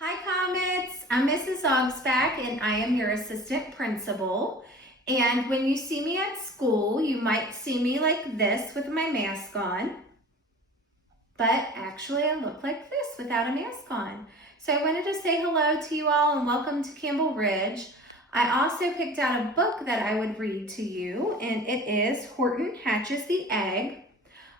Hi Comets, I'm Mrs. Augsback and I am your assistant principal. And when you see me at school, you might see me like this with my mask on. But actually I look like this without a mask on. So I wanted to say hello to you all and welcome to Campbell Ridge. I also picked out a book that I would read to you, and it is Horton Hatches the Egg.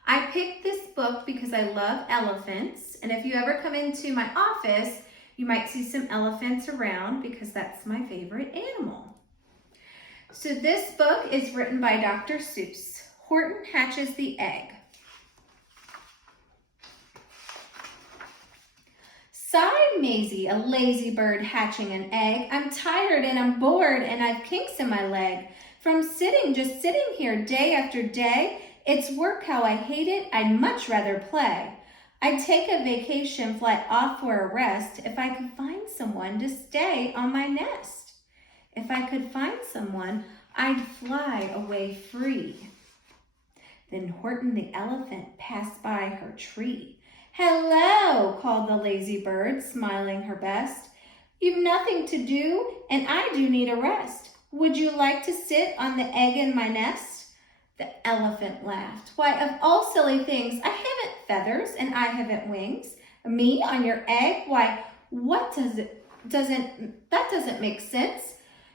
I picked this book because I love elephants, and if you ever come into my office, you might see some elephants around because that's my favorite animal. So this book is written by Dr. Seuss. Horton Hatches the Egg. Sighed Maisie, a lazy bird hatching an egg. I'm tired and I'm bored and I've kinks in my leg. From just sitting here day after day, it's work how I hate it, I'd much rather play. I'd take a vacation, fly off for a rest, if I could find someone to stay on my nest. If I could find someone, I'd fly away free. Then Horton the elephant passed by her tree. Hello, called the lazy bird, smiling her best. You've nothing to do, and I do need a rest. Would you like to sit on the egg in my nest? The elephant laughed. Why, of all silly things, I haven't feathers and I haven't wings. Me on your egg? Why, that doesn't make sense.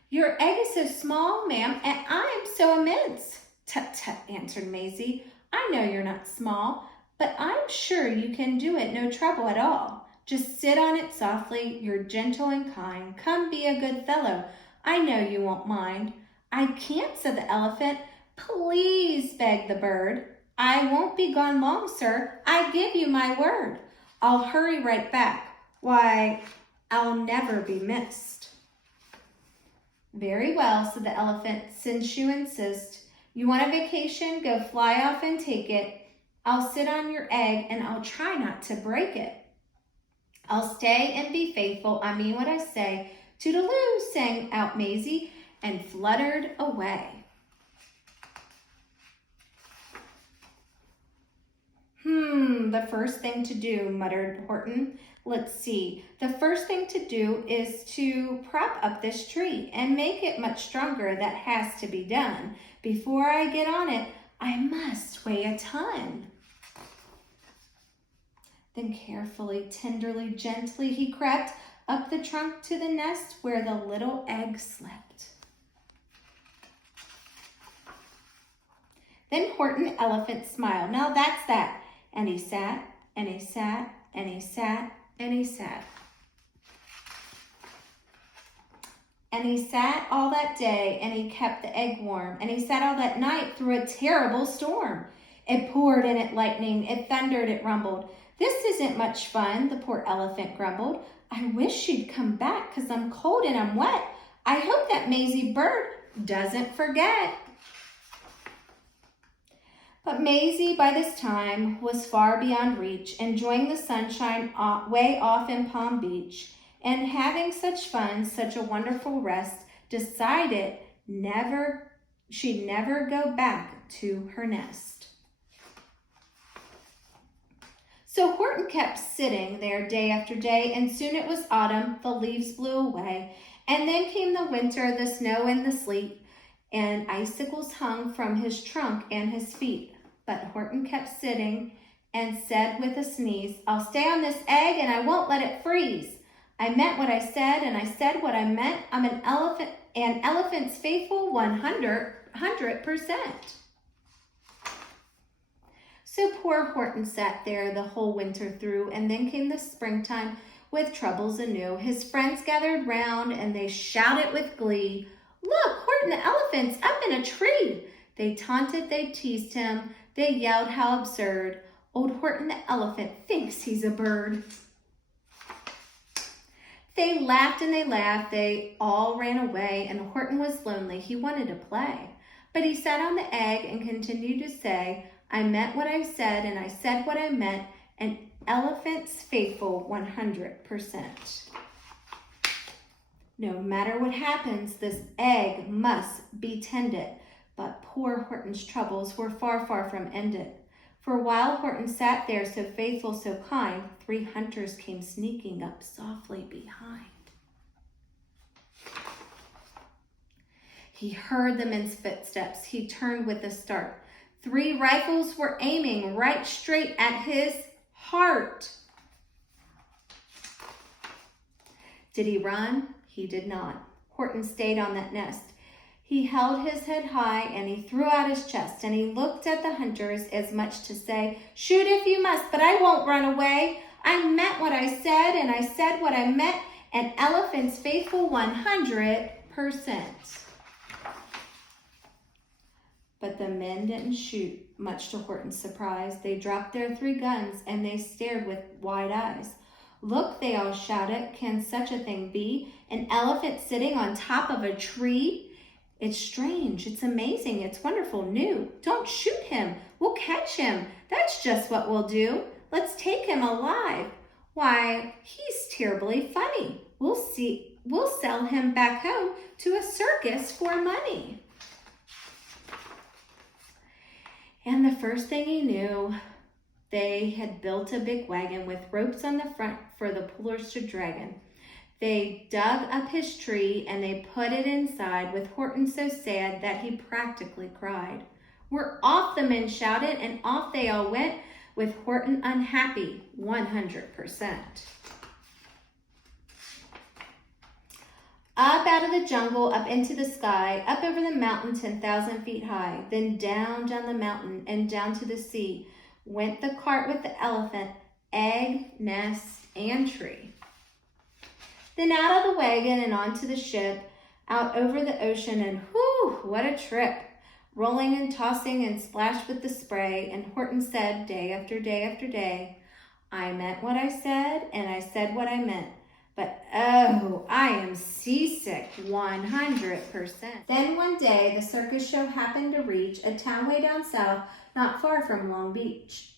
Your egg is so small, ma'am, and I'm so immense. Tut, tut, answered Maisie. I know you're not small, but I'm sure you can do it, no trouble at all. Just sit on it softly, you're gentle and kind. Come be a good fellow, I know you won't mind. I can't, said the elephant. Please, begged the bird. I won't be gone long, sir. I give you my word. I'll hurry right back. Why, I'll never be missed. Very well, said the elephant, since you insist. You want a vacation? Go fly off and take it. I'll sit on your egg and I'll try not to break it. I'll stay and be faithful. I mean what I say. Toodaloo, sang out Maisie and fluttered away. The first thing to do, muttered Horton. Let's see. The first thing to do is to prop up this tree and make it much stronger. That has to be done. Before I get on it, I must weigh a ton. Then carefully, tenderly, gently, he crept up the trunk to the nest where the little egg slept. Then Horton Elephant smiled. Now that's that. And he sat, and he sat, and he sat, and he sat. And he sat all that day, and he kept the egg warm. And he sat all that night through a terrible storm. It poured and it lightninged, it thundered, it rumbled. This isn't much fun, the poor elephant grumbled. I wish she'd come back, 'cause I'm cold and I'm wet. I hope that Maisie bird doesn't forget. But Maisie, by this time, was far beyond reach, enjoying the sunshine way off in Palm Beach, and having such fun, such a wonderful rest, decided she'd never go back to her nest. So Horton kept sitting there day after day, and soon it was autumn, the leaves blew away, and then came the winter, the snow and the sleet, and icicles hung from his trunk and his feet. But Horton kept sitting and said with a sneeze, I'll stay on this egg and I won't let it freeze. I meant what I said and I said what I meant. I'm an elephant's faithful 100%. So poor Horton sat there the whole winter through, and then came the springtime with troubles anew. His friends gathered round and they shouted with glee, Look, Horton the elephant's up in a tree. They taunted, they teased him, they yelled how absurd. Old Horton the elephant thinks he's a bird. They laughed and they all ran away, and Horton was lonely. He wanted to play. But he sat on the egg and continued to say, I meant what I said and I said what I meant, an elephant's faithful 100%. No matter what happens, this egg must be tended. But poor Horton's troubles were far, far from ended. For while Horton sat there so faithful, so kind, 3 hunters came sneaking up softly behind. He heard the men's footsteps. He turned with a start. 3 rifles were aiming right straight at his heart. Did he run? He did not. Horton stayed on that nest. He held his head high and he threw out his chest and he looked at the hunters as much to say, "Shoot if you must, but I won't run away. I meant what I said and I said what I meant. An elephant's faithful 100%. But the men didn't shoot, much to Horton's surprise. They dropped their 3 guns and they stared with wide eyes. "Look," they all shouted, "can such a thing be? An elephant sitting on top of a tree? It's strange, it's amazing, it's wonderful, new. Don't shoot him, we'll catch him. That's just what we'll do. Let's take him alive. Why, he's terribly funny. We'll sell him back home to a circus for money." And the first thing he knew, they had built a big wagon with ropes on the front for the pullers to drag in. They dug up his tree and they put it inside with Horton so sad that he practically cried. "We're off," the men shouted, and off they all went with Horton unhappy 100%. Up out of the jungle, up into the sky, up over the mountain 10,000 feet high, then down the mountain and down to the sea went the cart with the elephant, egg, nest, and tree. Then out of the wagon and onto the ship, out over the ocean, and whew, what a trip! Rolling and tossing and splashed with the spray, and Horton said day after day after day, "I meant what I said, and I said what I meant. But oh, I am seasick 100%. Then one day, the circus show happened to reach a town way down south, not far from Palm Beach.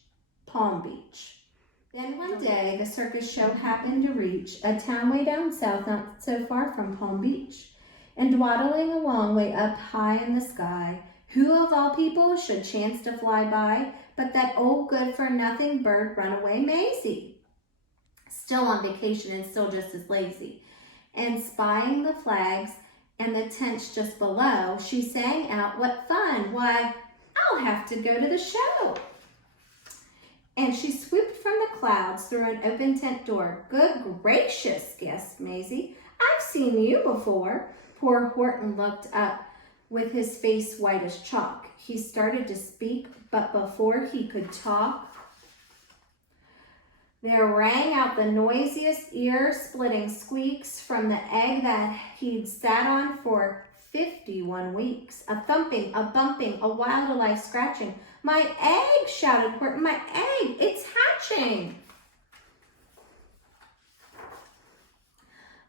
Then one day, the circus show happened to reach a town way down south, not so far from Palm Beach. And dwaddling along way up high in the sky, who of all people should chance to fly by but that old good-for-nothing bird runaway Maisie? Still on vacation and still just as lazy. And spying the flags and the tents just below, she sang out, "What fun! Why, I'll have to go to the show." And she swooped from the clouds through an open tent door. "Good gracious," gasped Maisie, "I've seen you before." Poor Horton looked up with his face white as chalk. He started to speak, but before he could talk, there rang out the noisiest ear-splitting squeaks from the egg that he'd sat on for 51 weeks. A thumping, a bumping, a wild-alive scratching. "My egg!" shouted Horton. "My egg! It's hatching!"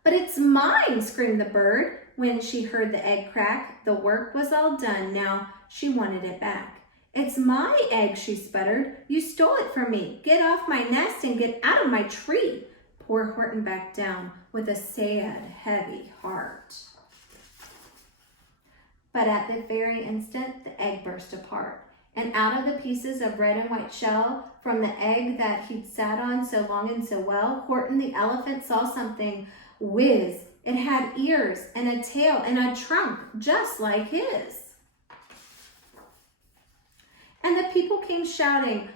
"But it's mine!" screamed the bird. When she heard the egg crack, the work was all done. Now she wanted it back. "It's my egg," she sputtered. "You stole it from me. Get off my nest and get out of my tree." Poor Horton backed down with a sad, heavy heart. But at the very instant, the egg burst apart. And out of the pieces of red and white shell from the egg that he'd sat on so long and so well, Horton the elephant saw something whiz. It had ears and a tail and a trunk just like his. And the people came shouting,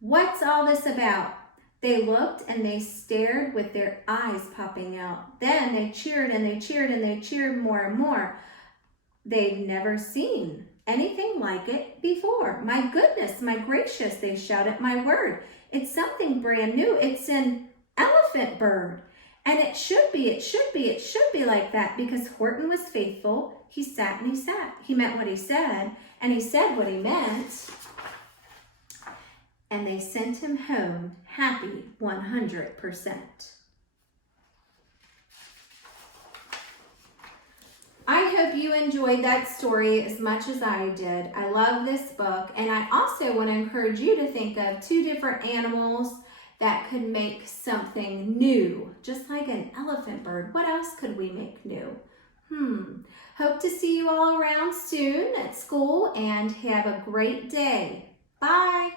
"What's all this about?" They looked and they stared with their eyes popping out. Then they cheered and they cheered and they cheered more and more. They'd never seen anything like it before. "My goodness, my gracious," they shouted, "my word, it's something brand new. It's an elephant bird. And it should be like that because Horton was faithful. He sat and he sat. He meant what he said and he said what he meant." And they sent him home happy 100%. I hope you enjoyed that story as much as I did. I love this book, and I also want to encourage you to think of 2 different animals that could make something new, just like an elephant bird. What else could we make new? Hope to see you all around soon at school, and have a great day. Bye.